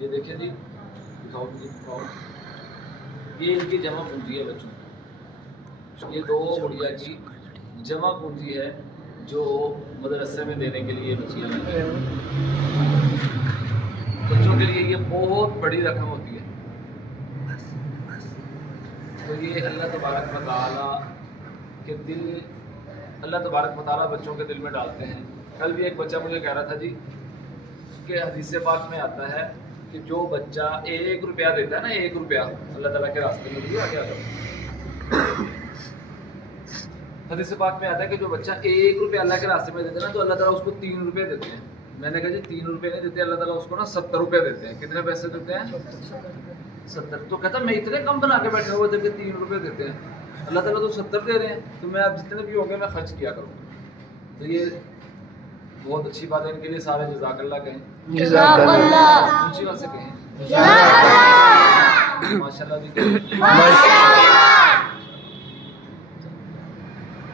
ये देखिए जी, दिखाओ मुझे, दिखाओ। ये इनकी जमा पूंजी है बच्चों, ये 2 गुड़िया की जमा पूंजी है जो मदरसे में देने के लिए बच्चियाँ हैं। बच्चों के लिए ये बहुत बड़ी रकम होती है। तो ये अल्लाह तबारक व तआला के दिल, अल्लाह तबारक व तआला बच्चों के दिल में डालते हैं। कल भी एक बच्चा मुझे कह रहा था जी कि हदीस पाक में आता है कि जो बच्चा 1 रुपया देता है ना, 1 रुपया अल्लाह ताला के रास्ते में दिया, आगे आ जाओ। हदीस पाक में आता है कि जो बच्चा 1 रुपया अल्लाह के रास्ते में देता है ना, तो अल्लाह ताला उसको 3 रुपये देते हैं। मैंने कहा जी 3 रुपये नहीं देते, अल्लाह ताला उसको ना 70 रुपये देते हैं। कितने पैसे देते हैं? 70। तो कहता मैं इतने कम बना के बैठा हुआ जब 3 रुपये देते हैं, अल्लाह ताला तो 70 दे रहे हैं, तो मैं अब जितने भी होंगे मैं खर्च किया करूँ। तो ये बहुत अच्छी बात है, इनके लिए सारे जज़ाकल्लाह कहें, ऊंची बात से कहें, माशाल्लाह भी कहें।